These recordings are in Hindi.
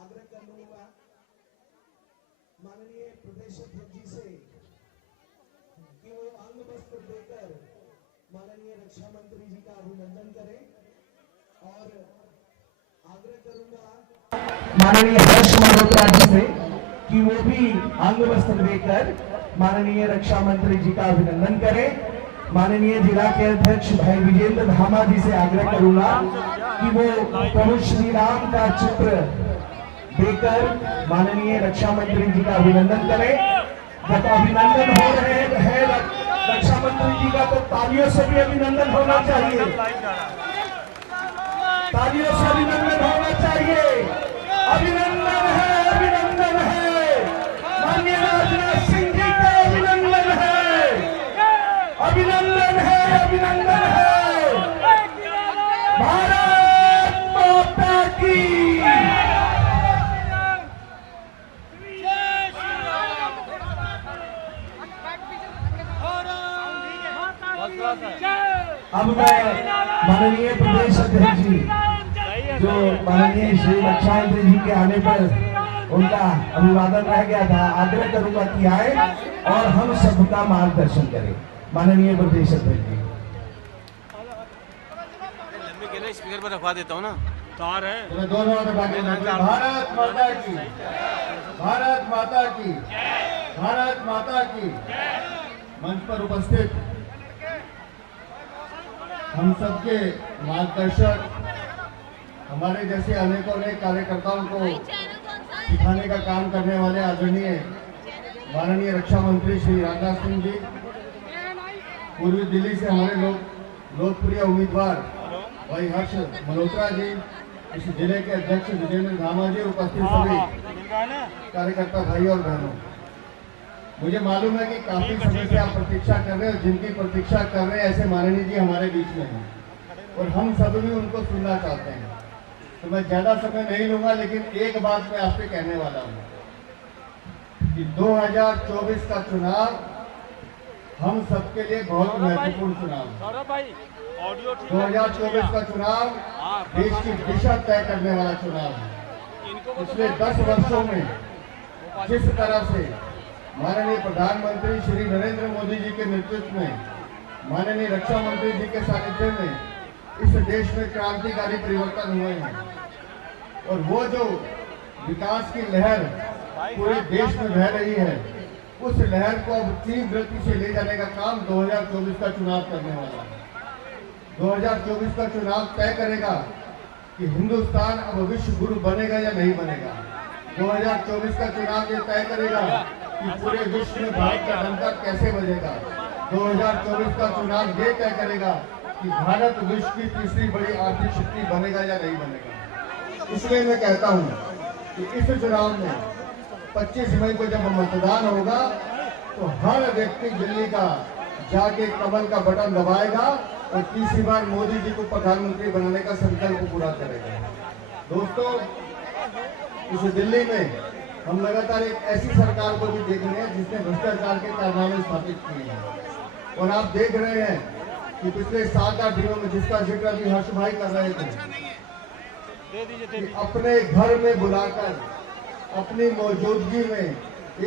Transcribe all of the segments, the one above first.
आग्रह कर लूंगा माननीय प्रदेश अध्यक्ष जी से कि वो अंग वस्त्र देकर माननीय रक्षा मंत्री जी का अभिनंदन करें और आग्रह करूंगा माननीय हर्ष मल्होत्रा जी से कि वो भी अंग वस्त्र देकर माननीय रक्षा मंत्री जी का अभिनंदन करें। माननीय जिला के अध्यक्ष भाई विजेंद्र धामा जी से आग्रह करूंगा कि वो प्रभु श्री राम का चित्र देकर माननीय रक्षा मंत्री जी का अभिनंदन करें। जब अभिनंदन हो रहे हैं रक्षा मंत्री जी का तो तालियों से भी अभिनंदन होना चाहिए, तालियों से अभिनंदन होना चाहिए। अभिनंदन है, अभिनंदन है, माननीय राजनाथ सिंह जी का अभिनंदन है, अभिनंदन है, अभिनंदन है। भारत माता की अब मैं माननीय प्रदेश अध्यक्ष जी जो माननीय श्री रक्षा मंत्री जी के आने पर उनका अभिवादन रह गया था, आग्रह करूंगा कि आए और हम सबका मार्गदर्शन करें। माननीय प्रदेश अध्यक्ष जी स्पीकर पर रखवा देता हूँ ना, तार है दोनों भारत माता की, भारत माता की, भारत माता की। मंच पर उपस्थित हम सबके मार्गदर्शक, हमारे जैसे अनेकों अनेक कार्यकर्ताओं को सिखाने का काम करने वाले आदरणीय माननीय रक्षा मंत्री श्री राजनाथ सिंह जी, पूर्वी दिल्ली से हमारे लोकप्रिय उम्मीदवार भाई हर्ष मल्होत्रा जी, इस जिले के अध्यक्ष विजेंद्र धामा जी, उपस्थित सभी कार्यकर्ता भाई और बहनों, मुझे मालूम है कि काफी समय से आप प्रतीक्षा कर रहे हो। जिनकी प्रतीक्षा कर रहे हैं ऐसे माननीय जी हमारे बीच में हैं और हम सब भी उनको सुनना चाहते हैं, तो मैं ज्यादा समय नहीं लूंगा, लेकिन एक बात मैं आपसे कहने वाला हूँ कि 2024 का चुनाव हम सबके लिए बहुत महत्वपूर्ण चुनाव है। 2024 का चुनाव देश की दिशा तय करने वाला चुनाव है। पिछले 10 वर्षों में जिस तरह से माननीय प्रधानमंत्री श्री नरेंद्र मोदी जी के नेतृत्व में, माननीय रक्षा मंत्री जी के सानिध्य में इस देश में क्रांतिकारी परिवर्तन हुए हैं और वो जो विकास की लहर पूरे देश में बह रही है, उस लहर को अब तीव्र गति से ले जाने का काम 2024 का चुनाव करने वाला है। 2024 का चुनाव तय करेगा कि हिंदुस्तान अब विश्व गुरु बनेगा या नहीं बनेगा। 2024 का चुनाव ये तय करेगा कि पूरे विश्व में भारत का डंका कैसे बजेगा। 2024 का चुनाव ये तय करेगा कि भारत विश्व की तीसरी बड़ी आर्थिक शक्ति बनेगा या नहीं बनेगा। इसलिए मैं कहता हूँ कि इस चुनाव में 25 मई को जब मतदान होगा तो हर व्यक्ति दिल्ली का जाके कमल का बटन दबाएगा और तीसरी बार मोदी जी को प्रधानमंत्री बनाने का संकल्प पूरा करेगा। दोस्तों, इस दिल्ली में हम लगातार एक ऐसी सरकार को भी देख रहे हैं जिसने भ्रष्टाचार के कारनामे स्थापित किए हैं और आप देख रहे हैं कि पिछले 7-8 दिनों में, जिसका जिक्र अभी हर्ष भाई कर रहे थे, कि अपने घर में बुलाकर अपनी मौजूदगी में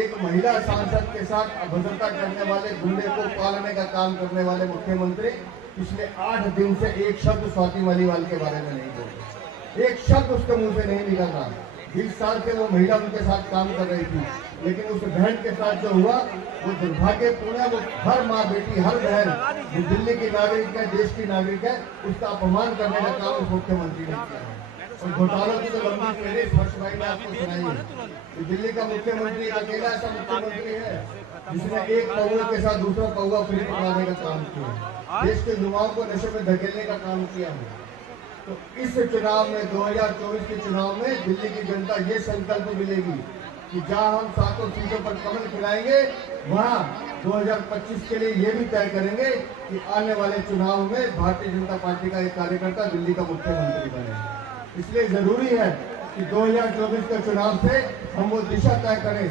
एक महिला सांसद के साथ अभद्रता करने वाले गुंडे को पालने का काम करने वाले मुख्यमंत्री पिछले 8 दिन से एक शब्द स्वाति मालीवाल के बारे में नहीं बोले, एक शब्द उसके मुंह से नहीं निकल रहा। 20 साल से वो महिला उनके साथ काम कर रही थी, लेकिन उस बहन के साथ जो हुआ वो दुर्भाग्यपूर्ण है। वो हर माँ बेटी, हर बहन जो दिल्ली की नागरिक है, देश की नागरिक है, उसका अपमान करने का काम उस मुख्यमंत्री ने किया है। और घोटालों की तो लंबी फहरिस्त हर्ष भाई ने आपको सुनाई है। दिल्ली का मुख्यमंत्री अकेला ऐसा मुख्यमंत्री है जिसने एक कौवे के साथ दूसरा कौवा फ्री पकड़ाने का काम किया, देश के युवाओं को नशे में धकेलने का काम किया है। तो इस चुनाव में, 2024 के चुनाव में दिल्ली की जनता ये संकल्प मिलेगी कि जहां हम 7 सीटों पर कमल खिलाएंगे, वहां 2025 के लिए ये भी तय करेंगे कि आने वाले चुनाव में भारतीय जनता पार्टी का एक कार्यकर्ता दिल्ली का मुख्यमंत्री बने। इसलिए जरूरी है कि 2024 के चुनाव से हम वो दिशा तय करें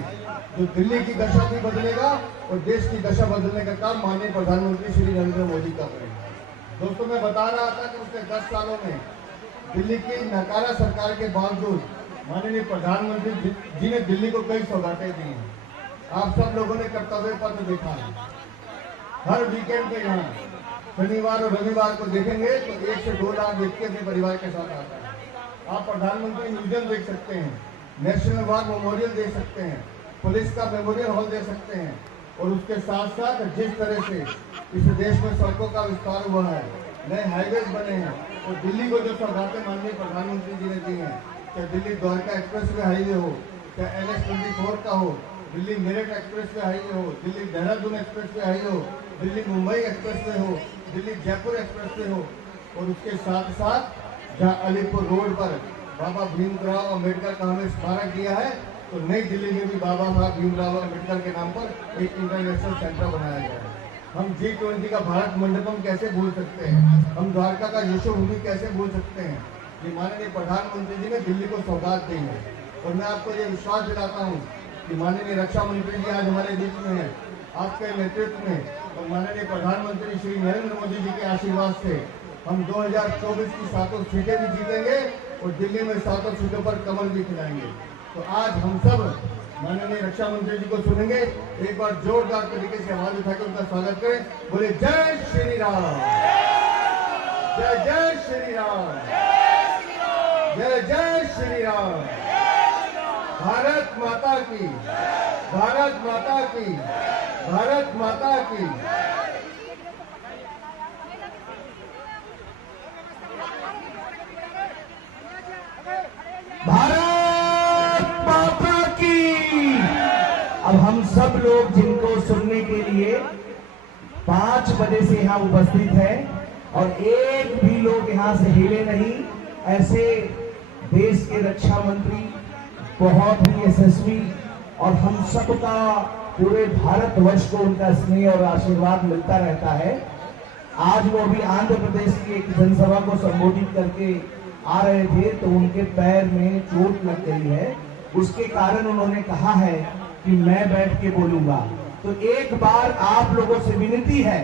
जो दिल्ली की दशा भी बदलेगा और देश की दशा बदलने का काम माननीय प्रधानमंत्री श्री नरेंद्र मोदी कर रहे हैं। दोस्तों, मैं बता रहा था कि पिछले 10 सालों में दिल्ली की नकारा सरकार के बावजूद माननीय प्रधानमंत्री जी ने दिल्ली को कई सौगातें दी हैं। आप सब लोगों ने कर्तव्य पत्र देखा है। हर वीकेंड पे यहाँ शनिवार और रविवार को देखेंगे तो 1 से 2 लाख व्यक्ति अपने परिवार के साथ आता है। आप प्रधानमंत्री म्यूजियम देख सकते हैं, नेशनल वॉर मेमोरियल देख सकते हैं, पुलिस का मेमोरियल हॉल देख सकते हैं, और उसके साथ साथ जिस तरह से इस देश में सड़कों का विस्तार हुआ है, नए हाईवेज बने हैं, तो दिल्ली को जो सौगातें माननीय प्रधानमंत्री जी ने दी हैं, चाहे दिल्ली द्वारका एक्सप्रेसवे हाईवे हो, चाहे NH-24 का हो, दिल्ली मेरठ एक्सप्रेसवे हाईवे हो, दिल्ली देहरादून एक्सप्रेसवे हाईवे हो, दिल्ली मुंबई एक्सप्रेसवे हो, दिल्ली जयपुर एक्सप्रेसवे हो, और उसके साथ साथ जहाँ अलीपुर रोड पर बाबा भीमराव अम्बेडकर का हमें स्मारक दिया है, तो नई दिल्ली में भी बाबा साहब भीमराव अम्बेडकर के नाम पर एक इंटरनेशनल सेंटर बनाया गया है। हम G20 का भारत मंडपम कैसे भूल सकते हैं, हम द्वारका का यशो भूमि कैसे भूल सकते हैं। ये माननीय प्रधानमंत्री जी ने दिल्ली को सौगात दी है, और मैं आपको ये विश्वास दिलाता हूँ कि माननीय रक्षा मंत्री जी आज हमारे बीच में है, आपके नेतृत्व में, और माननीय प्रधानमंत्री श्री नरेंद्र मोदी जी के आशीर्वाद से हम 2024 की 7 सीटें भी जीतेंगे और दिल्ली में 7 सीटों पर कमल भी खिलाएंगे। तो आज हम सब माननीय रक्षा मंत्री जी को सुनेंगे। एक बार जोरदार तरीके से आवाज उठाकर उनका स्वागत करें। बोले जय श्री राम, जय जय श्री राम, जय जय श्री राम। भारत माता की, भारत माता की, भारत माता की। भारत माता की। अब हम सब लोग जिनको सुनने के लिए 5 बजे से यहाँ उपस्थित हैं और एक भी लोग यहाँ से हिले नहीं, ऐसे देश के रक्षा मंत्री बहुत ही यशस्वी, और हम सबका पूरे भारतवर्ष को उनका स्नेह और आशीर्वाद मिलता रहता है। आज वो भी आंध्र प्रदेश की एक जनसभा को संबोधित करके आ रहे थे, तो उनके पैर में चोट लग गई है, उसके कारण उन्होंने कहा है कि मैं बैठ के बोलूंगा। तो एक बार आप लोगों से विनती है,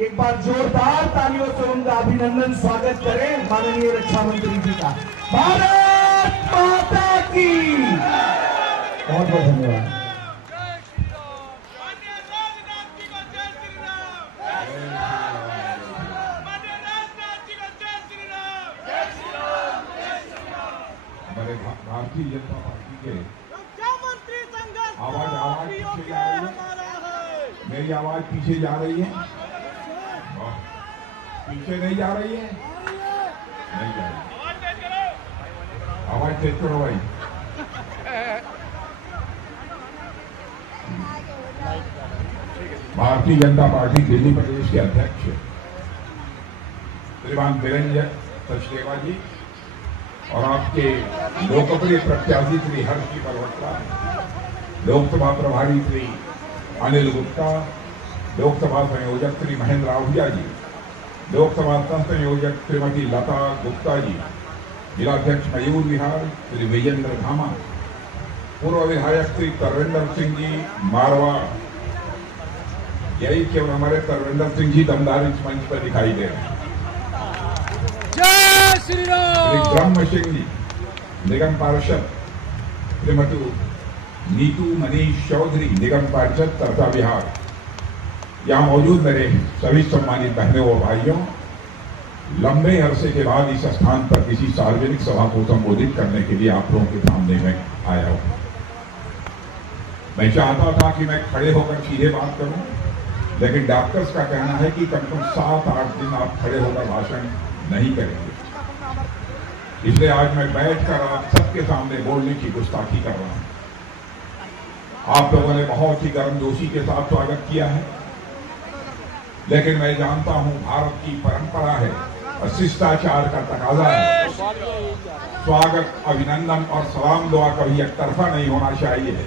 एक बार जोरदार तालियों से उनका अभिनंदन स्वागत करें माननीय रक्षा मंत्री जी का। भारत माता की बहुत बहुत धन्यवाद। हमारे भारतीय जनता पार्टी के आवाज पीछे जा रही है। मेरी आवाज पीछे जा रही है, पीछे नहीं जा रही है, नहीं जा रही। आवाज तेज करो भाई। भारतीय जनता पार्टी दिल्ली प्रदेश के अध्यक्ष श्रीमान वीरेंद्र सचदेवा जी और आपके लोकप्रिय प्रत्याशी श्री हर्ष मल्होत्रा, लोकसभा प्रभारी श्री अनिल गुप्ता, लोकसभा संयोजक श्री महेंद्र आहूजा जी, लोकसभा सह संयोजक श्रीमती लता गुप्ता जी, जिलाध्यक्ष मयूर विहार श्री विजेंद्र धामा, पूर्व विधायक श्री तरविंदर सिंह जी मारवा, यही केवल हमारे तरविंदर सिंह जी दमदार इस मंच पर दिखाई दे रहे हैं। जय श्री राम। ब्रह्म सिंह जी, निगम पार्षद श्रीमती नीतू मनीष चौधरी, निगम पार्षद तरसा बिहार। यहाँ मौजूद मेरे सभी सम्मानित बहनों और भाइयों, लंबे अरसे के बाद इस स्थान पर किसी सार्वजनिक सभा को संबोधित करने के लिए आप लोगों के सामने मैं आया हूँ। मैं चाहता था कि मैं खड़े होकर सीधे बात करूं, लेकिन डॉक्टर्स का कहना है कि कम से कम 7-8 दिन आप खड़े होकर भाषण नहीं करेंगे, इसलिए आज मैं बैठकर आप सबके सामने बोलने की गुस्ताखी कर रहा हूं। आप लोगों ने बहुत ही गर्मजोशी के साथ स्वागत किया है, लेकिन मैं जानता हूं भारत की परंपरा है और शिष्टाचार का तकाजा है। स्वागत, अभिनंदन और सलाम दुआ कभी एक तरफा नहीं होना चाहिए,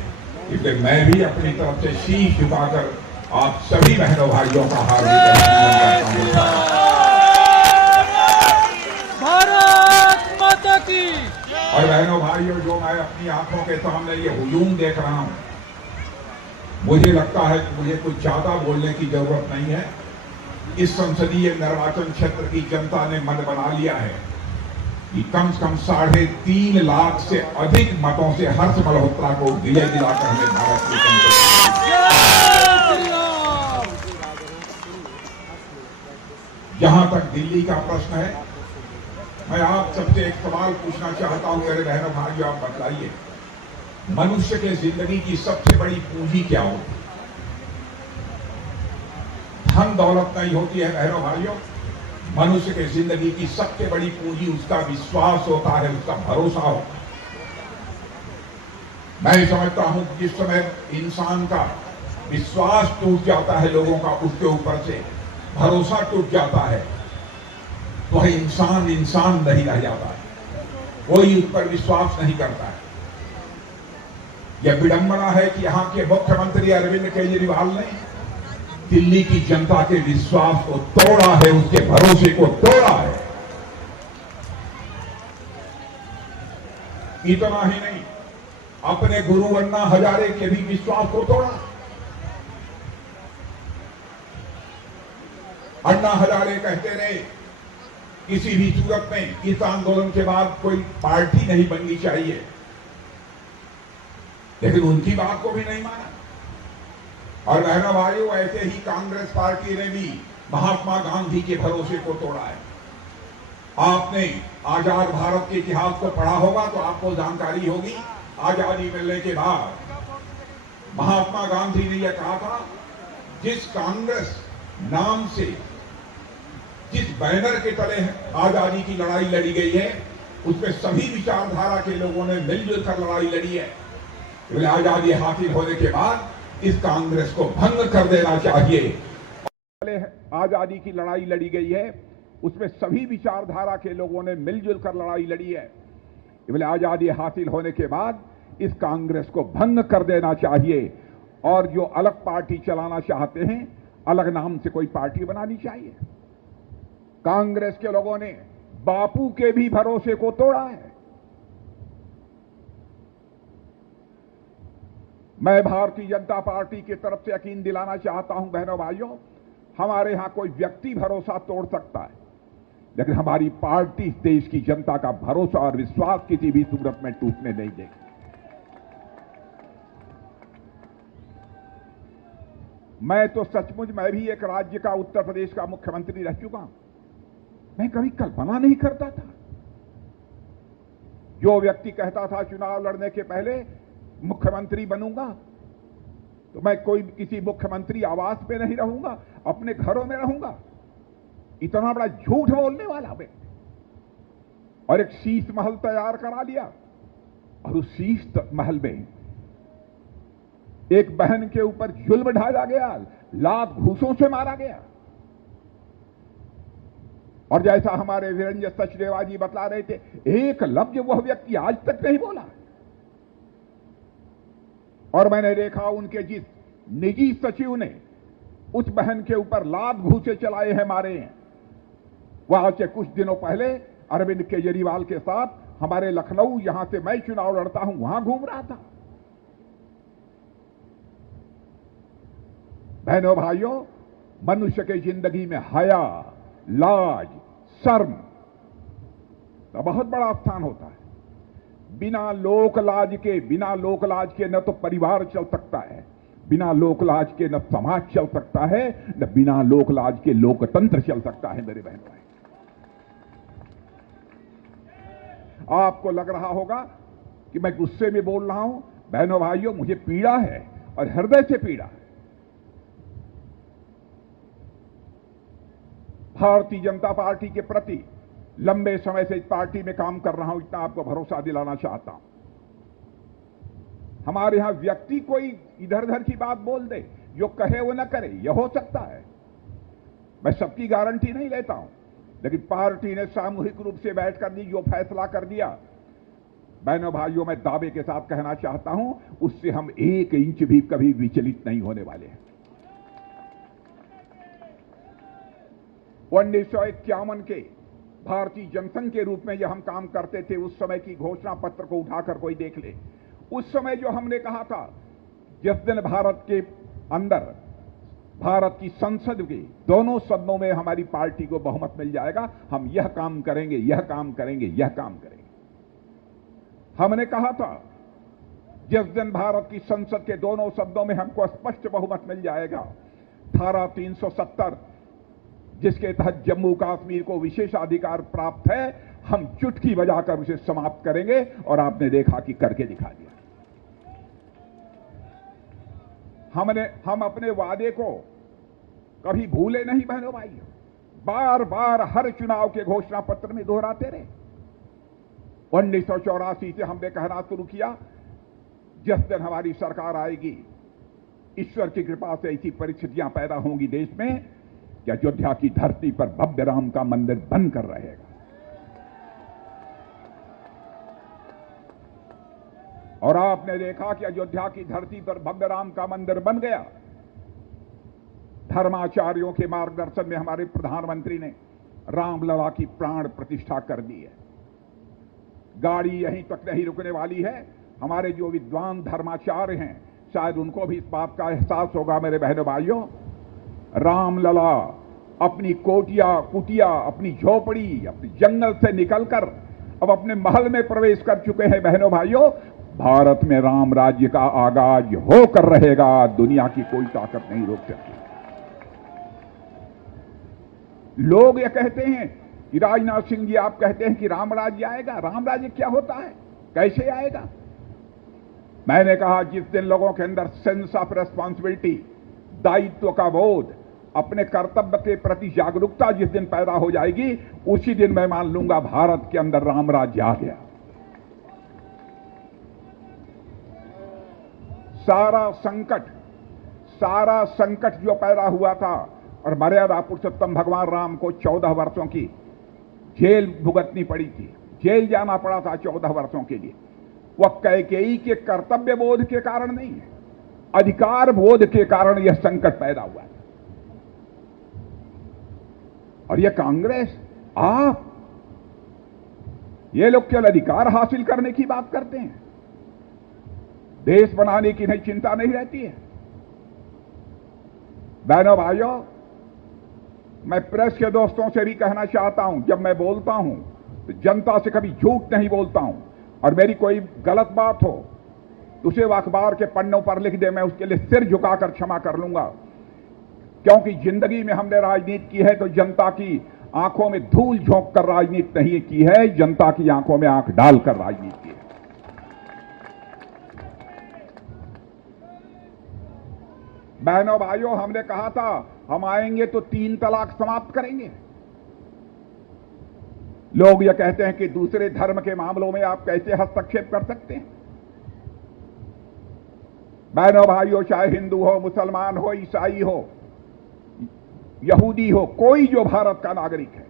इसलिए मैं भी अपनी तरफ से शीश झुकाकर आप सभी बहनों भाइयों का हार्दिक अभिनंदन करता हूं। भारत माता की। और बहनों भाइयों, जो मैं अपनी आंखों के सामने ये हुजूम देख रहा हूं, मुझे लगता है कि मुझे कुछ ज्यादा बोलने की जरूरत नहीं है। इस संसदीय निर्वाचन क्षेत्र की जनता ने मन बना लिया है। कि कम से कम 3.5 लाख से अधिक मतों से हर्ष मल्होत्रा को विजय दिलाकर हमें भारत की जहां तक दिल्ली का प्रश्न है, मैं आप सबसे एक सवाल पूछना चाहता हूं मेरे बहनों भाइयों, आप बतलाइए मनुष्य के जिंदगी की सबसे बड़ी पूंजी क्या होती है? धन दौलत नहीं होती है बहनों भाइयों। मनुष्य के जिंदगी की सबसे बड़ी पूंजी उसका विश्वास होता है, उसका भरोसा होता है। मैं समझता हूं कि जिस समय इंसान का विश्वास टूट जाता है लोगों का, उसके ऊपर से भरोसा टूट जाता है, तो वह इंसान नहीं रह जाता है, कोई उस पर विश्वास नहीं करता है। यह विडंबना है कि यहां के मुख्यमंत्री अरविंद केजरीवाल ने दिल्ली की जनता के विश्वास को तोड़ा है, उसके भरोसे को तोड़ा है। इतना ही नहीं, अपने गुरु अन्ना हजारे के भी विश्वास को तोड़ा। अन्ना हजारे कहते रहे किसी भी सूरत में इस आंदोलन के बाद कोई पार्टी नहीं बननी चाहिए, लेकिन उनकी बात को भी नहीं माना। और बहनों भाइयों, ऐसे ही कांग्रेस पार्टी ने भी महात्मा गांधी के भरोसे को तोड़ा है। आपने आजाद भारत के इतिहास को पढ़ा होगा तो आपको जानकारी होगी, आजादी मिलने के बाद महात्मा गांधी ने यह कहा था, जिस कांग्रेस नाम से, जिस बैनर के तले आजादी की लड़ाई लड़ी गई है, उसमें सभी विचारधारा के लोगों ने मिलजुल कर लड़ाई लड़ी है। आजादी हासिल होने के बाद इस कांग्रेस को भंग कर देना चाहिए। आजादी की लड़ाई लड़ी गई है, उसमें सभी विचारधारा के लोगों ने मिलजुल कर लड़ाई लड़ी है। आजादी हासिल होने के बाद इस कांग्रेस को भंग कर देना चाहिए और जो अलग पार्टी चलाना चाहते हैं, अलग नाम से कोई पार्टी बनानी चाहिए। कांग्रेस के लोगों ने बापू के भी भरोसे को तोड़ा है। मैं भारतीय जनता पार्टी की तरफ से यकीन दिलाना चाहता हूं बहनों भाइयों, हमारे यहां कोई व्यक्ति भरोसा तोड़ सकता है, लेकिन हमारी पार्टी देश की जनता का भरोसा और विश्वास किसी भी सूरत में टूटने नहीं देगी। मैं तो सचमुच, मैं भी एक राज्य का, उत्तर प्रदेश का मुख्यमंत्री रह चुका हूं। मैं कभी कल्पना नहीं करता था। जो व्यक्ति कहता था चुनाव लड़ने के पहले मुख्यमंत्री बनूंगा, तो मैं कोई किसी मुख्यमंत्री आवास पे नहीं रहूंगा, अपने घरों में रहूंगा, इतना बड़ा झूठ बोलने वाला व्यक्ति, और एक शीश महल तैयार करा लिया, और उस शीश महल में एक बहन के ऊपर जुल्म ढाया गया, लात घूसों से मारा गया। और जैसा हमारे वीरेंद्र सचदेवा जी बतला रहे थे, एक लफ्ज वह व्यक्ति आज तक नहीं बोला। और मैंने देखा उनके जिस निजी सचिव ने उस बहन के ऊपर लात घूसे चलाए हैं, मारे हैं, वह आज से कुछ दिनों पहले अरविंद केजरीवाल के साथ हमारे लखनऊ, यहां से मैं चुनाव लड़ता हूं, वहां घूम रहा था। बहनों भाइयों, मनुष्य के जिंदगी में हया, लाज, शर्म का बहुत बड़ा स्थान होता है। बिना लोक लाज के न तो परिवार चल सकता है, बिना लोक लाज के न समाज चल सकता है, न बिना लोक लाज के लोकतंत्र चल सकता है। मेरे बहन भाई, आपको लग रहा होगा कि मैं गुस्से में बोल रहा हूं। बहनों भाइयों, मुझे पीड़ा है और हृदय से पीड़ा है। भारतीय जनता पार्टी के प्रति लंबे समय से इस पार्टी में काम कर रहा हूं, इतना आपको भरोसा दिलाना चाहता हूं। हमारे यहां व्यक्ति कोई इधर उधर की बात बोल दे, जो कहे वो न करे, यह हो सकता है। मैं सबकी गारंटी नहीं लेता हूं, लेकिन पार्टी ने सामूहिक रूप से बैठकर जो फैसला कर दिया, बहनों भाइयों, मैं दावे के साथ कहना चाहता हूं, उससे हम 1 इंच भी कभी विचलित नहीं होने वाले हैं। 1951 के भारतीय जनसंघ के रूप में जब हम काम करते थे, उस समय की घोषणा पत्र को उठाकर कोई देख ले। उस समय जो हमने कहा था, जिस दिन भारत के अंदर भारत की संसद के दोनों सदनों में हमारी पार्टी को बहुमत मिल जाएगा, हम यह काम करेंगे, यह काम करेंगे, यह काम करेंगे। हमने कहा था जिस दिन भारत की संसद के दोनों सदनों में हमको स्पष्ट बहुमत मिल जाएगा, धारा 370 जिसके तहत जम्मू कश्मीर को विशेषाधिकार प्राप्त है, हम चुटकी बजाकर उसे समाप्त करेंगे। और आपने देखा कि करके दिखा दिया। हम अपने वादे को कभी भूले नहीं बहनों भाइयों, बार बार हर चुनाव के घोषणा पत्र में दोहराते रहे। 1984 से हमने कहना शुरू किया जिस दिन हमारी सरकार आएगी, ईश्वर की कृपा से ऐसी परिस्थितियां पैदा होंगी देश में कि अयोध्या की धरती पर भव्य राम का मंदिर बनकर रहेगा। और आपने देखा कि अयोध्या की धरती पर भव्य राम का मंदिर बन गया। धर्माचार्यों के मार्गदर्शन में हमारे प्रधानमंत्री ने रामलला की प्राण प्रतिष्ठा कर दी है। गाड़ी यहीं तक नहीं रुकने वाली है। हमारे जो विद्वान धर्माचार्य हैं, शायद उनको भी इस बात का एहसास होगा मेरे बहनों भाइयों, रामलला अपनी कुटिया, अपनी झोपड़ी, अपनी जंगल से निकलकर अब अपने महल में प्रवेश कर चुके हैं। बहनों भाइयों, भारत में राम राज्य का आगाज होकर रहेगा, दुनिया की कोई ताकत नहीं रोक सकती। लोग ये कहते हैं कि राजनाथ सिंह जी, आप कहते हैं कि राम राज्य आएगा। राम राज्य क्या होता है, कैसे आएगा? मैंने कहा जिस दिन लोगों के अंदर सेंस ऑफ रेस्पॉन्सिबिलिटी, दायित्व का बोध, अपने कर्तव्य के प्रति जागरूकता जिस दिन पैदा हो जाएगी, उसी दिन मैं मान लूंगा भारत के अंदर राम राज्य आ गया। सारा संकट जो पैदा हुआ था, और मर्यादा पुरुषोत्तम भगवान राम को 14 वर्षों की जेल भुगतनी पड़ी थी, जेल जाना पड़ा था 14 वर्षों के लिए। वह कैकेयी के कर्तव्य बोध के कारण नहीं है, अधिकार बोध के कारण यह संकट पैदा हुआ है। और यह कांग्रेस, आप, ये लोग केवल अधिकार हासिल करने की बात करते हैं, देश बनाने की नहीं चिंता नहीं रहती है। बहनों भाइयों, मैं प्रेस के दोस्तों से भी कहना चाहता हूं, जब मैं बोलता हूं तो जनता से कभी झूठ नहीं बोलता हूं, और मेरी कोई गलत बात हो तो उसे अखबार के पन्नों पर लिख दे, मैं उसके लिए सिर झुकाकर क्षमा कर लूंगा। क्योंकि जिंदगी में हमने राजनीति की है तो जनता की आंखों में धूल झोंक कर राजनीति नहीं की है, जनता की आंखों में आंख डालकर राजनीति की है। बहनों भाइयों, हमने कहा था हम आएंगे तो 3 तलाक समाप्त करेंगे। लोग ये कहते हैं कि दूसरे धर्म के मामलों में आप कैसे हस्तक्षेप कर सकते हैं। बहनों भाइयों, चाहे हिंदू हो, मुसलमान हो, ईसाई हो, यहूदी हो, कोई जो भारत का नागरिक है,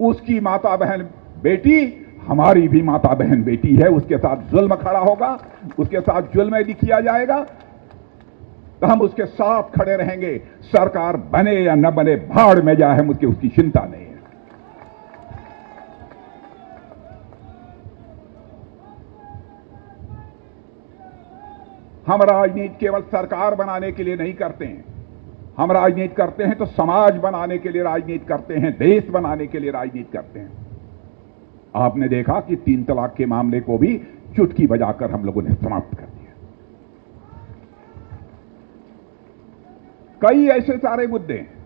उसकी माता बहन बेटी हमारी भी माता बहन बेटी है। उसके साथ जुल्म खड़ा होगा, उसके साथ जुल्म यदि किया जाएगा तो हम उसके साथ खड़े रहेंगे। सरकार बने या न बने, भाड़ में जाए, हम उसकी चिंता नहीं है। हम राजनीति केवल सरकार बनाने के लिए नहीं करते हैं, हम राजनीति करते हैं तो समाज बनाने के लिए राजनीति करते हैं, देश बनाने के लिए राजनीति करते हैं। आपने देखा कि 3 तलाक के मामले को भी चुटकी बजाकर हम लोगों ने समाप्त कर दिया। कई ऐसे सारे मुद्दे हैं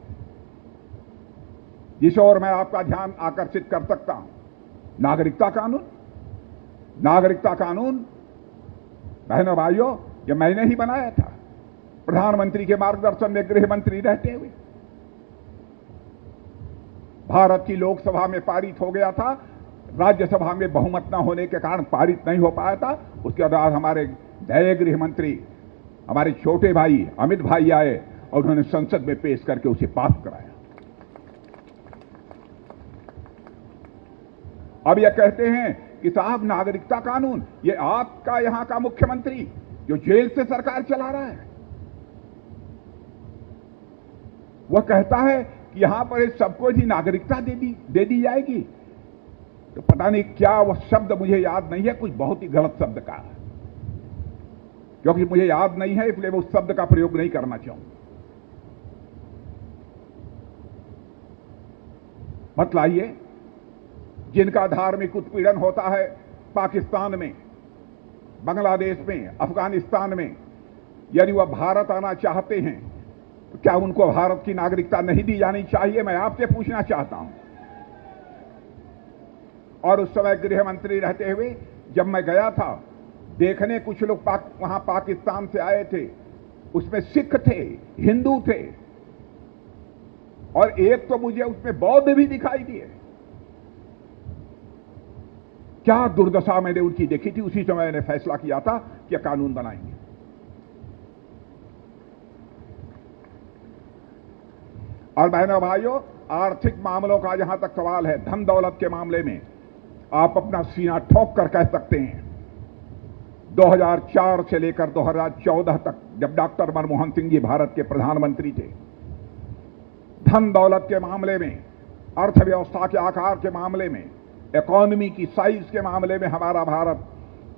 जिस ओर मैं आपका ध्यान आकर्षित कर सकता हूं। नागरिकता कानून, बहनों भाइयों, ये मैंने ही बनाया था, प्रधानमंत्री के मार्गदर्शन में गृह मंत्री रहते हुए। भारत की लोकसभा में पारित हो गया था, राज्यसभा में बहुमत न होने के कारण पारित नहीं हो पाया था। उसके बाद हमारे नए गृह मंत्री, हमारे छोटे भाई अमित भाई आए और उन्होंने संसद में पेश करके उसे पास कराया। अब यह कहते हैं कि साहब नागरिकता कानून, ये आपका यहां का मुख्यमंत्री जो जेल से सरकार चला रहा है, वह कहता है कि यहां पर सबको ही नागरिकता दे दी जाएगी। तो पता नहीं क्या वह शब्द मुझे याद नहीं है, कुछ बहुत ही गलत शब्द का, क्योंकि मुझे याद नहीं है इसलिए मैं उस शब्द का प्रयोग नहीं करना चाहूंगा। बतलाइए, जिनका धार्मिक उत्पीड़न होता है पाकिस्तान में, बांग्लादेश में, अफगानिस्तान में, यदि वह भारत आना चाहते हैं तो क्या उनको भारत की नागरिकता नहीं दी जानी चाहिए? मैं आपसे पूछना चाहता हूं। और उस समय गृह मंत्री रहते हुए जब मैं गया था देखने, कुछ लोग वहां पाकिस्तान से आए थे, उसमें सिख थे, हिंदू थे, और एक तो मुझे उसमें बौद्ध भी दिखाई दिए। क्या दुर्दशा मैंने उनकी देखी थी। उसी समय मैंने फैसला किया था कि कानून बनाएंगे। और बहनों भाइयों, आर्थिक मामलों का जहां तक सवाल है, धन दौलत के मामले में आप अपना सीना ठोक कर कह सकते हैं, 2004 से लेकर 2014 तक, जब डॉक्टर मनमोहन सिंह जी भारत के प्रधानमंत्री थे, धन दौलत के मामले में, अर्थव्यवस्था के आकार के मामले में, इकोनॉमी की साइज के मामले में हमारा भारत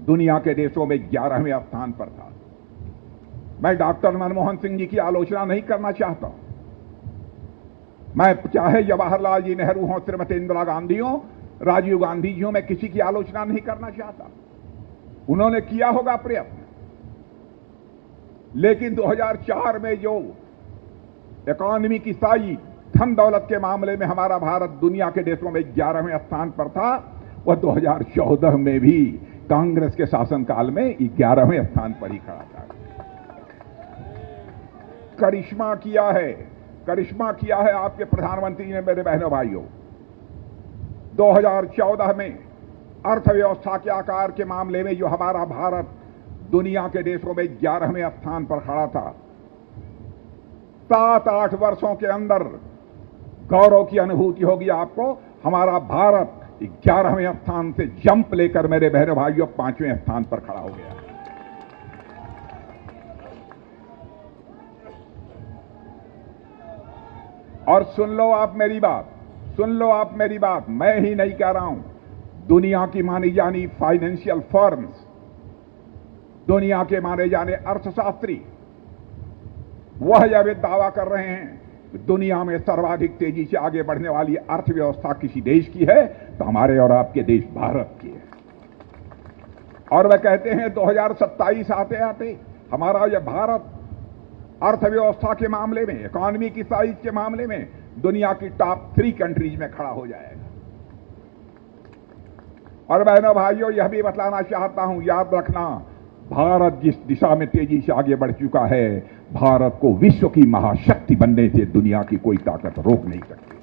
दुनिया के देशों में 11वें स्थान पर था। मैं डॉक्टर मनमोहन सिंह जी की आलोचना नहीं करना चाहता। मैं चाहे जवाहरलाल जी नेहरू हों, श्रीमती इंदिरा गांधी हों, राजीव गांधी जी हों, मैं किसी की आलोचना नहीं करना चाहता। उन्होंने किया होगा प्रयत्न, लेकिन 2004 में जो इकोनॉमी की साइज, धन दौलत के मामले में हमारा भारत दुनिया के देशों में 11वें स्थान पर था, वह 2014 में भी कांग्रेस के शासनकाल में 11वें स्थान पर ही खड़ा था। करिश्मा किया है आपके प्रधानमंत्री ने, मेरे बहनों भाइयों। 2014 में अर्थव्यवस्था के आकार के मामले में जो हमारा भारत दुनिया के देशों में 11वें स्थान पर खड़ा था, 7-8 वर्षों के अंदर गौरव की अनुभूति होगी आपको, हमारा भारत 11वें स्थान से जंप लेकर, मेरे बहनों भाइयों, 5वें स्थान पर खड़ा हो गया। और सुन लो आप मेरी बात, मैं ही नहीं कह रहा हूं, दुनिया की मानी जानी फाइनेंशियल फर्म्स, दुनिया के माने जाने अर्थशास्त्री, वह यह दावा कर रहे हैं कि दुनिया में सर्वाधिक तेजी से आगे बढ़ने वाली अर्थव्यवस्था किसी देश की है तो हमारे और आपके देश भारत की है। और वह कहते हैं 2027 आते आते हमारा यह भारत अर्थव्यवस्था के मामले में, इकोनॉमी की साइज के मामले में दुनिया की टॉप 3 कंट्रीज में खड़ा हो जाएगा। और बहनों भाइयों, यह भी बतलाना चाहता हूं, याद रखना, भारत जिस दिशा में तेजी से आगे बढ़ चुका है, भारत को विश्व की महाशक्ति बनने से दुनिया की कोई ताकत रोक नहीं सकती।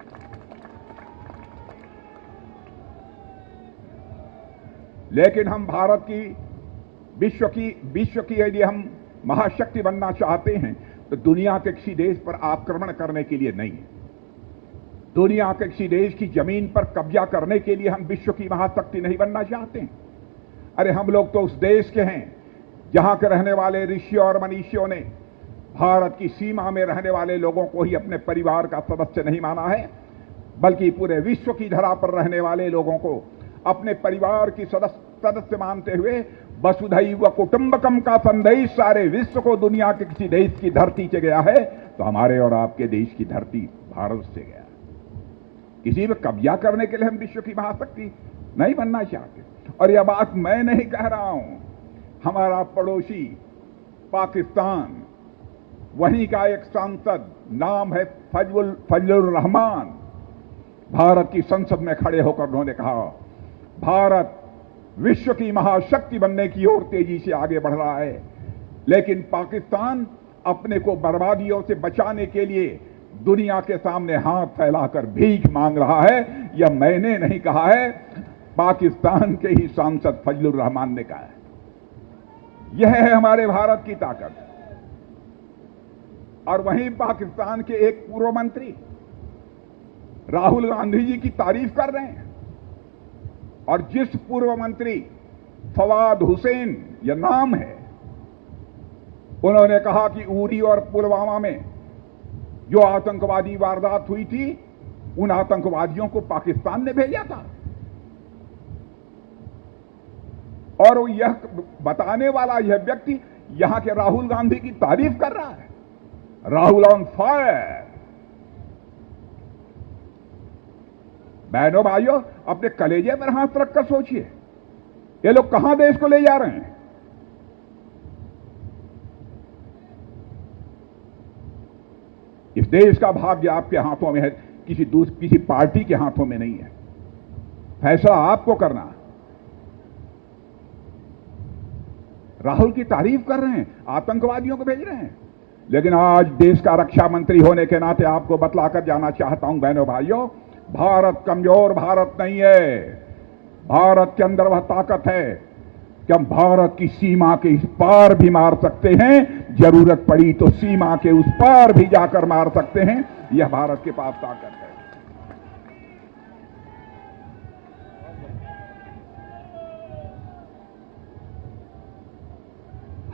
लेकिन हम भारत की विश्व की यदि हम महाशक्ति बनना चाहते हैं तो दुनिया के किसी देश पर आक्रमण करने के लिए नहीं, दुनिया के किसी देश की जमीन पर कब्जा करने के लिए हम विश्व की महाशक्ति नहीं बनना चाहते हैं। अरे हम लोग तो उस देश के हैं जहां के रहने वाले ऋषि और मनीषियों ने भारत की सीमा में रहने वाले लोगों को ही अपने परिवार का सदस्य नहीं माना है, बल्कि पूरे विश्व की धरा पर रहने वाले लोगों को अपने परिवार की सदस्य मानते हुए वसुधैव कुटुंबकम का संदेश सारे विश्व को दुनिया के किसी देश की धरती से गया है तो हमारे और आपके देश की धरती भारत से गया। किसी में कब्जा करने के लिए हम विश्व की महाशक्ति नहीं बनना चाहते। और यह बात मैं नहीं कह रहा हूं, हमारा पड़ोसी पाकिस्तान, वहीं का एक सांसद, नाम है फजलुर रहमान, भारत की संसद में खड़े होकर उन्होंने कहा भारत विश्व की महाशक्ति बनने की ओर तेजी से आगे बढ़ रहा है, लेकिन पाकिस्तान अपने को बर्बादियों से बचाने के लिए दुनिया के सामने हाथ फैलाकर भीख मांग रहा है। यह मैंने नहीं कहा है, पाकिस्तान के ही सांसद फजलुर रहमान ने कहा है। यह है हमारे भारत की ताकत। और वहीं पाकिस्तान के एक पूर्व मंत्री राहुल गांधी जी की तारीफ कर रहे हैं, और जिस पूर्व मंत्री फवाद हुसैन, यह नाम है, उन्होंने कहा कि उरी और पुलवामा में जो आतंकवादी वारदात हुई थी, उन आतंकवादियों को पाकिस्तान ने भेजा था। और यह बताने वाला यह व्यक्ति यहां के राहुल गांधी की तारीफ कर रहा है। Rahul on fire. बहनों भाइयों, अपने कलेजे पर हाथ रखकर सोचिए, ये लोग कहां देश को ले जा रहे हैं। इस देश का भाग्य आपके हाथों में है, किसी पार्टी के हाथों में नहीं है। फैसला आपको करना है। राहुल की तारीफ कर रहे हैं, आतंकवादियों को भेज रहे हैं, लेकिन आज देश का रक्षा मंत्री होने के नाते आपको बतलाकर जाना चाहता हूं बहनों भाइयों, भारत कमजोर भारत नहीं है। भारत के अंदर वह ताकत है कि हम भारत की सीमा के इस पार भी मार सकते हैं, जरूरत पड़ी तो सीमा के उस पार भी जाकर मार सकते हैं। यह भारत के पास ताकत है।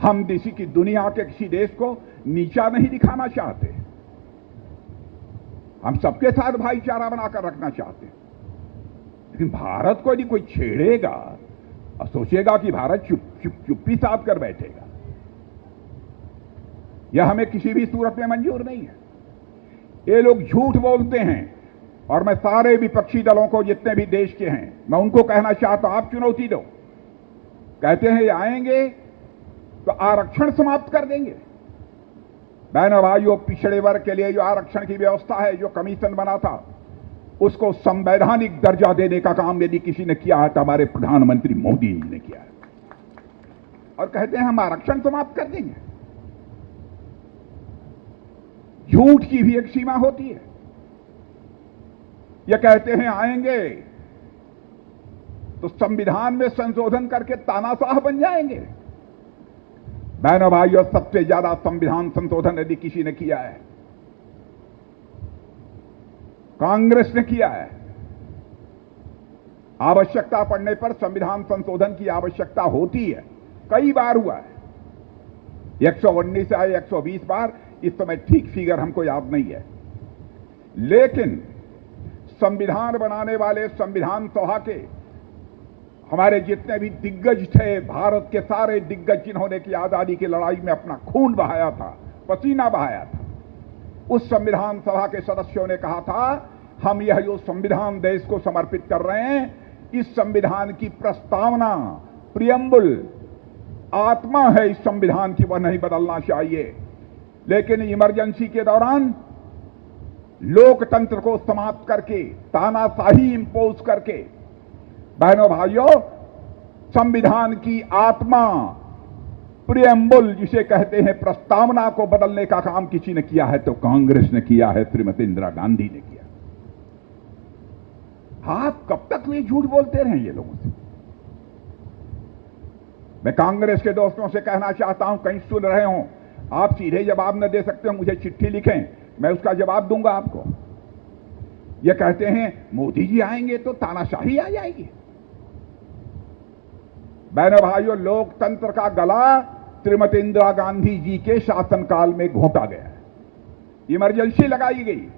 हम की दुनिया के किसी देश को नीचा नहीं दिखाना चाहते, हम सबके साथ भाईचारा बनाकर रखना चाहते हैं। लेकिन भारत को यदि कोई छेड़ेगा और सोचेगा कि भारत चुप्पी साध कर बैठेगा, यह हमें किसी भी सूरत में मंजूर नहीं है। ये लोग झूठ बोलते हैं और मैं सारे विपक्षी दलों को, जितने भी देश के हैं, मैं उनको कहना चाहता हूं, आप चुनौती दो। कहते हैं ये आएंगे तो आरक्षण समाप्त कर देंगे। बहनों भाइयों, पिछड़े वर्ग के लिए जो आरक्षण की व्यवस्था है, जो कमीशन बना था, उसको संवैधानिक दर्जा देने का काम यदि किसी ने किया है तो हमारे प्रधानमंत्री मोदी जी ने किया है। और कहते हैं हम आरक्षण समाप्त कर देंगे। झूठ की भी एक सीमा होती है। यह कहते हैं आएंगे तो संविधान में संशोधन करके तानाशाह बन जाएंगे। बहनों भाइयों, सबसे ज्यादा संविधान संशोधन यदि किसी ने किया है, कांग्रेस ने किया है। आवश्यकता पड़ने पर संविधान संशोधन की आवश्यकता होती है, कई बार हुआ है। 119 से 120 बार, इस समय ठीक फिगर हमको याद नहीं है। लेकिन संविधान बनाने वाले संविधान सभा के हमारे जितने भी दिग्गज थे, भारत के सारे दिग्गज जिन्होंने की आजादी की लड़ाई में अपना खून बहाया था, पसीना बहाया था, उस संविधान सभा के सदस्यों ने कहा था हम यह जो संविधान देश को समर्पित कर रहे हैं, इस संविधान की प्रस्तावना, प्रियम्बल, आत्मा है इस संविधान की, वह नहीं बदलना चाहिए। लेकिन इमरजेंसी के दौरान लोकतंत्र को समाप्त करके, तानाशाही इंपोज करके, बहनों भाइयों, संविधान की आत्मा, प्रियम्बल जिसे कहते हैं, प्रस्तावना को बदलने का काम किसी ने किया है तो कांग्रेस ने किया है, श्रीमती इंदिरा गांधी ने किया। आप कब तक ये झूठ बोलते रहे ये लोगों से? मैं कांग्रेस के दोस्तों से कहना चाहता हूं, कहीं सुन रहे हो, आप सीधे जवाब न दे सकते हो, मुझे चिट्ठी लिखें, मैं उसका जवाब दूंगा आपको। ये कहते हैं मोदी जी आएंगे तो तानाशाही आ जाएगी। बहनों भाइयों, लोकतंत्र का गला श्रीमती इंदिरा गांधी जी के शासनकाल में घोंटा गया है। इमरजेंसी लगाई गई।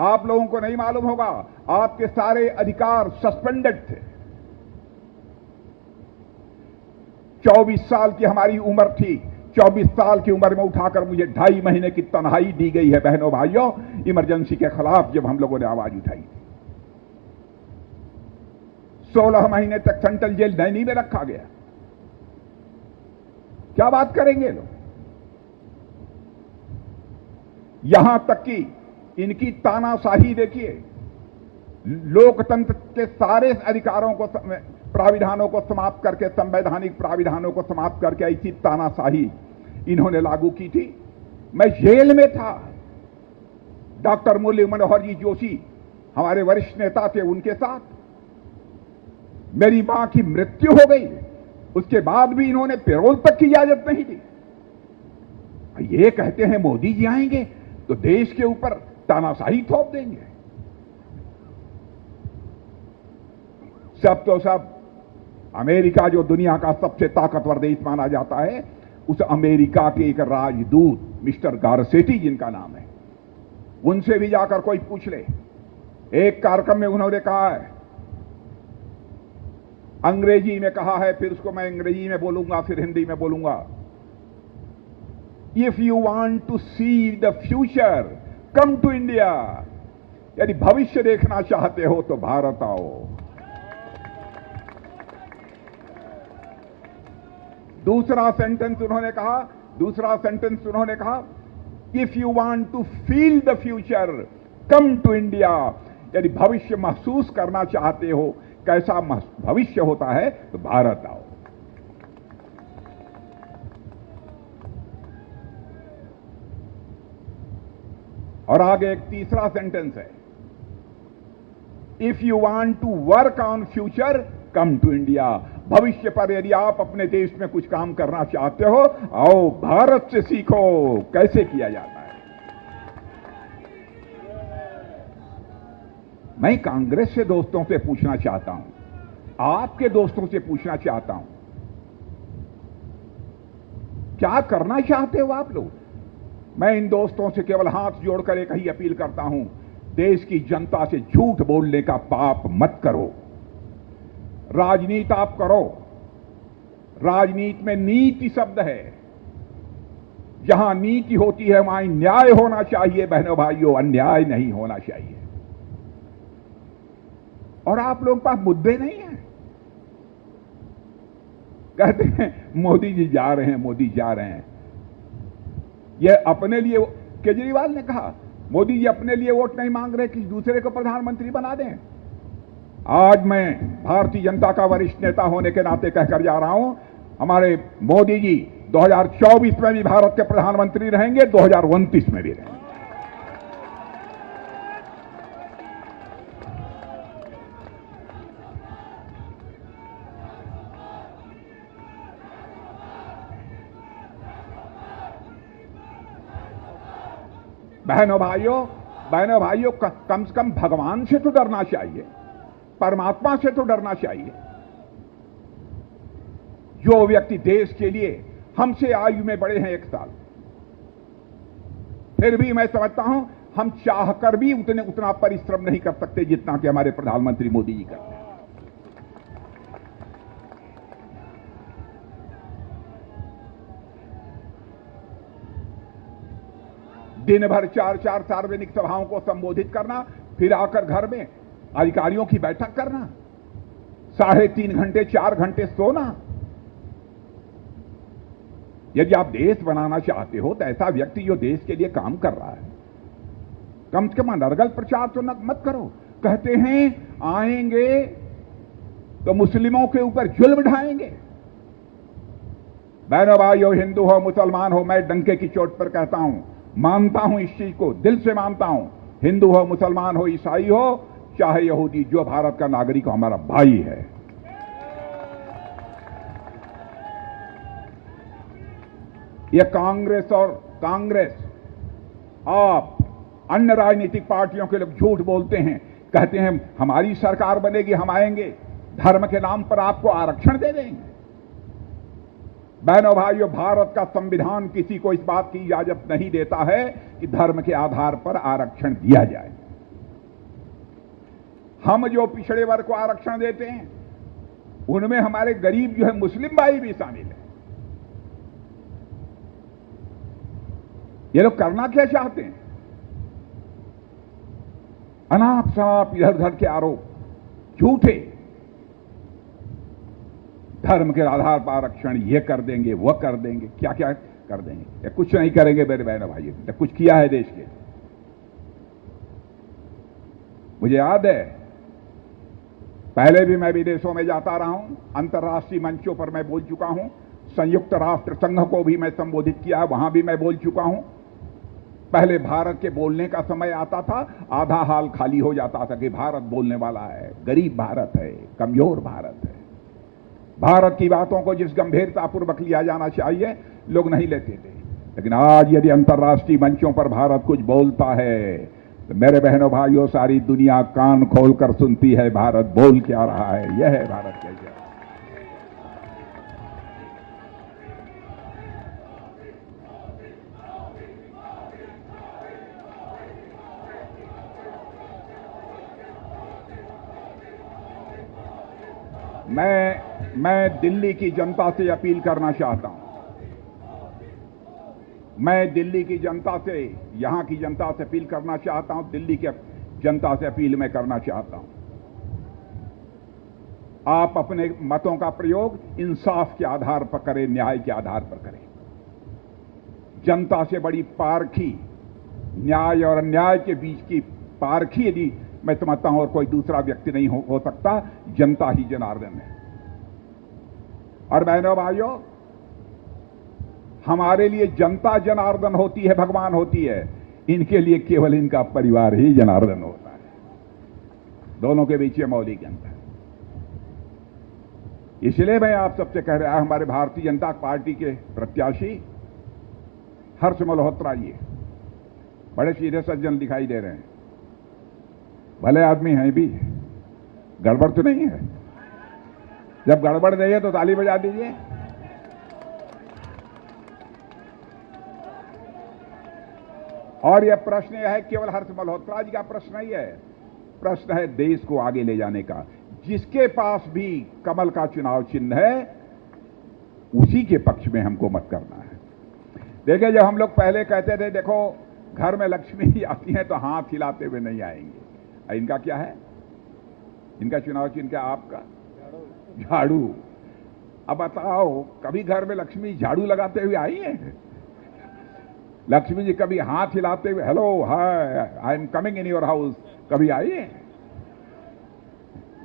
आप लोगों को नहीं मालूम होगा, आपके सारे अधिकार सस्पेंडेड थे। 24 साल की हमारी उम्र थी, 24 साल की उम्र में उठाकर मुझे 2.5 महीने की तन्हाई दी गई है बहनों भाइयों, इमरजेंसी के खिलाफ जब हम लोगों ने आवाज उठाई। 16 महीने तक सेंट्रल जेल नैनी में रखा गया। क्या बात करेंगे लोग? यहां तक कि इनकी तानाशाही देखिए, लोकतंत्र के सारे अधिकारों को, प्राविधानों को समाप्त करके, संवैधानिक प्राविधानों को समाप्त करके ऐसी तानाशाही इन्होंने लागू की थी। मैं जेल में था, डॉक्टर मुरली मनोहर जी जोशी हमारे वरिष्ठ नेता थे, उनके साथ मेरी मां की मृत्यु हो गई, उसके बाद भी इन्होंने पैरोल तक की इजाजत नहीं दी। ये कहते हैं मोदी जी आएंगे तो देश के ऊपर तानाशाही थोप देंगे। सब तो सब अमेरिका, जो दुनिया का सबसे ताकतवर देश माना जाता है, उस अमेरिका के एक राजदूत मिस्टर गारसेटी जिनका नाम है, उनसे भी जाकर कोई पूछ ले। एक कार्यक्रम में उन्होंने कहा है, अंग्रेजी में कहा है, फिर उसको मैं अंग्रेजी में बोलूंगा, फिर हिंदी में बोलूंगा। If you want to see the future, come to India. यदि भविष्य देखना चाहते हो तो भारत आओ। दूसरा सेंटेंस उन्होंने कहा, if you want to feel the future come to India. यदि भविष्य महसूस करना चाहते हो कैसा भविष्य होता है तो भारत आओ। और आगे एक तीसरा सेंटेंस है, if you want to work on future come to India. भविष्य पर यदि आप अपने देश में कुछ काम करना चाहते हो, आओ भारत से सीखो कैसे किया जाता है। मैं कांग्रेस से दोस्तों से पूछना चाहता हूं, आपके दोस्तों से पूछना चाहता हूं, क्या करना चाहते हो आप लोग? मैं इन दोस्तों से केवल हाथ जोड़कर एक ही अपील करता हूं, देश की जनता से झूठ बोलने का पाप मत करो। राजनीति आप करो, राजनीति में नीति शब्द है, जहां नीति होती है वहां न्याय होना चाहिए बहनों भाइयों, अन्याय नहीं होना चाहिए। और आप लोगों के पास मुद्दे नहीं हैं। कहते हैं मोदी जी जा रहे हैं, मोदी जा रहे हैं। ये अपने लिए, केजरीवाल ने कहा मोदी जी अपने लिए वोट नहीं मांग रहे कि दूसरे को प्रधानमंत्री बना दें। आज मैं भारतीय जनता का वरिष्ठ नेता होने के नाते कहकर जा रहा हूं, हमारे मोदी जी 2024 में भी भारत के प्रधानमंत्री रहेंगे, 2029 में भी रहेंगे। बहनों भाइयों कम से कम भगवान से तो डरना चाहिए, परमात्मा से तो डरना चाहिए। जो व्यक्ति देश के लिए हमसे आयु में बड़े हैं 1 साल, फिर भी मैं समझता हूं हम चाहकर भी उतना परिश्रम नहीं कर सकते जितना कि हमारे प्रधानमंत्री मोदी जी करते हैं। दिन भर 4 सार्वजनिक सभाओं को संबोधित करना, फिर आकर घर में अधिकारियों की बैठक करना, 3.5 घंटे 4 घंटे सोना। यदि आप देश बनाना चाहते हो तो ऐसा व्यक्ति जो देश के लिए काम कर रहा है, कम से कम अनर्गल प्रचार तो मत करो। कहते हैं आएंगे तो मुस्लिमों के ऊपर जुल्म ढाएंगे। बहनों भाइयों, हिंदू हो मुसलमान हो, मैं डंके की चोट पर कहता हूं, मानता हूं इस चीज को, दिल से मानता हूं। हिंदू हो मुसलमान हो ईसाई हो चाहे यहूदी, जो भारत का नागरिक हो हमारा भाई है। यह कांग्रेस आप अन्य राजनीतिक पार्टियों के लोग झूठ बोलते हैं, कहते हैं हमारी सरकार बनेगी हम आएंगे, धर्म के नाम पर आपको आरक्षण दे देंगे। बहनों भाइयों, भारत का संविधान किसी को इस बात की इजाजत नहीं देता है कि धर्म के आधार पर आरक्षण दिया जाए। हम जो पिछड़े वर्ग को आरक्षण देते हैं उनमें हमारे गरीब जो है मुस्लिम भाई भी शामिल है। ये लोग करना क्या चाहते हैं? अनाप शनाप इधर उधर के आरोप, झूठे, धर्म के आधार पर आरक्षण, ये कर देंगे वो कर देंगे, क्या क्या कर देंगे, या कुछ नहीं करेंगे मेरे बहनों भाइयों। या कुछ किया है देश के? मुझे याद है पहले भी मैं विदेशों में जाता रहा हूं, अंतर्राष्ट्रीय मंचों पर मैं बोल चुका हूं, संयुक्त राष्ट्र संघ को भी मैं संबोधित किया, वहां भी मैं बोल चुका हूं। पहले भारत के बोलने का समय आता था, आधा हाल खाली हो जाता था कि भारत बोलने वाला है, गरीब भारत है, कमजोर भारत है। भारत की बातों को जिस गंभीरतापूर्वक लिया जाना चाहिए लोग नहीं लेते थे। लेकिन आज यदि अंतर्राष्ट्रीय मंचों पर भारत कुछ बोलता है तो मेरे बहनों भाइयों, सारी दुनिया कान खोलकर सुनती है भारत बोल क्या रहा है। यह है भारत कैसा। मैं दिल्ली की जनता से अपील करना चाहता हूं, मैं दिल्ली की जनता से, यहां की जनता से अपील करना चाहता हूं, दिल्ली के जनता से अपील मैं करना चाहता हूं, आप अपने मतों का प्रयोग इंसाफ के आधार पर करें, न्याय के आधार पर करें। जनता से बड़ी पारखी, न्याय और अन्याय के बीच की पारखी यदि मैं समझता हूं और कोई दूसरा व्यक्ति नहीं हो सकता, जनता ही जनार्दन है। और बहनों भाइयों, हमारे लिए जनता जनार्दन होती है, भगवान होती है, इनके लिए केवल इनका परिवार ही जनार्दन होता है। दोनों के बीच ये मौलिक अंतर है। इसलिए मैं आप सबसे कह रहा हूं, हमारे भारतीय जनता पार्टी के प्रत्याशी हर्ष मल्होत्रा जी बड़े सीधे सज्जन दिखाई दे रहे हैं, भले आदमी हैं भी, गड़बड़ तो नहीं है। जब गड़बड़ नहीं है तो ताली बजा दीजिए। और यह प्रश्न यह है, केवल हर्ष मल्होत्रा जी का प्रश्न नहीं है, प्रश्न है देश को आगे ले जाने का। जिसके पास भी कमल का चुनाव चिन्ह है, उसी के पक्ष में हमको मत करना है। देखिए, जब हम लोग पहले कहते थे देखो घर में लक्ष्मी जी आती हैं तो हाथ हिलाते हुए नहीं आएंगे, इनका क्या है? इनका चुनाव चिन्ह क्या? आपका झाड़ू। अब बताओ, कभी घर में लक्ष्मी झाड़ू लगाते हुए आई है? लक्ष्मी जी कभी हाथ हिलाते हुए hello hi I am coming in your house कभी आई है?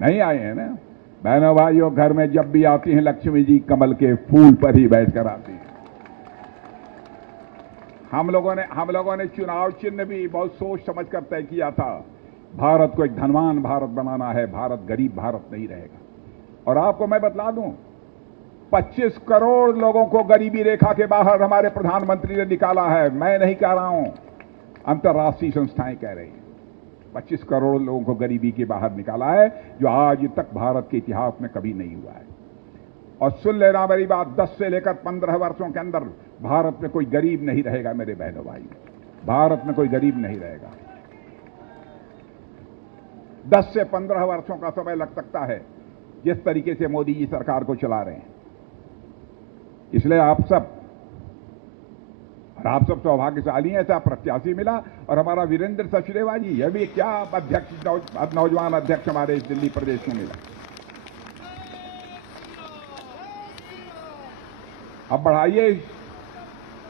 नहीं आए हैं ना। बहनों भाइयों, घर में जब भी आती हैं लक्ष्मी जी कमल के फूल पर ही बैठकर आती हैं। हम लोगों ने चुनाव चिन्ह भी बहुत सोच समझ कर तय किया था। भारत को एक धनवान भारत बनाना है, भारत गरीब भारत नहीं रहेगा। और आपको मैं बतला दूं, 25 करोड़ लोगों को गरीबी रेखा के बाहर हमारे प्रधानमंत्री ने निकाला है। मैं नहीं कह रहा हूं, अंतर्राष्ट्रीय संस्थाएं कह रही हैं। 25 करोड़ लोगों को गरीबी के बाहर निकाला है, जो आज तक भारत के इतिहास में कभी नहीं हुआ है। और सुन लेना मेरी बात, 10 से लेकर 15 वर्षों के अंदर भारत में कोई गरीब नहीं रहेगा मेरे बहनों भाई, भारत में कोई गरीब नहीं रहेगा। 10 से 15 वर्षों का समय लग सकता है, जिस तरीके से मोदी जी सरकार को चला रहे हैं। इसलिए आप सब सौभाग्यशाली हैं, ऐसा प्रत्याशी मिला। और हमारा वीरेंद्र सचदेवा जी, यह भी क्या अध्यक्ष, नौजवान अध्यक्ष हमारे इस दिल्ली प्रदेश में मिला। अब बढ़ाइए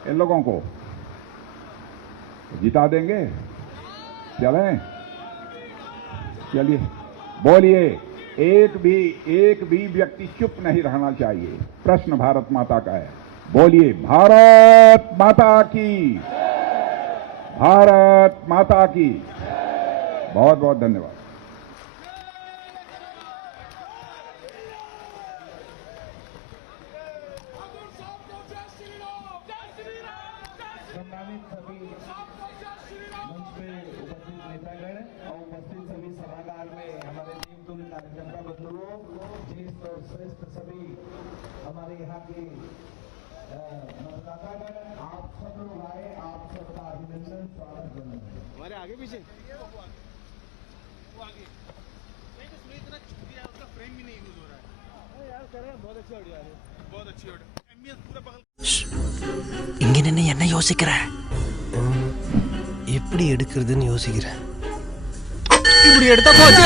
इन लोगों को, जिता देंगे। चलें, चलिए बोलिए। एक भी व्यक्ति चुप नहीं रहना चाहिए। प्रश्न भारत माता का है, बोलिए भारत माता की, भारत माता की। बहुत बहुत धन्यवाद। सम्मानित सभी मंच पे उपस्थित नेतागण और उपस्थित सभी सभागार में हमारे टीम तुल्य कार्यकर्ता बंधुओं, ज्येष्ठ और श्रेष्ठ सभी हमारे यहाँ के मतदातागण, आप सब लोग आए, आप सबका अभिनंदन, स्वागत करना। हमारे आगे पीछे वो आगे नहीं, तो उसमें इतना छूट गया, उसका फ्रेम भी नहीं यूज हो रहा है। यार कर रहे हैं, बहुत अच्छी ऑडियो आ रही है, बहुत अच्छी ऑडियो। एमबीएस पूरा पकड़। இங்க நின்று என்ன யோசிக்கிற? எப்படி எடுக்கிறதுன்னு யோசிக்கிறேன். இப்படி எடுத்தா போச்சு.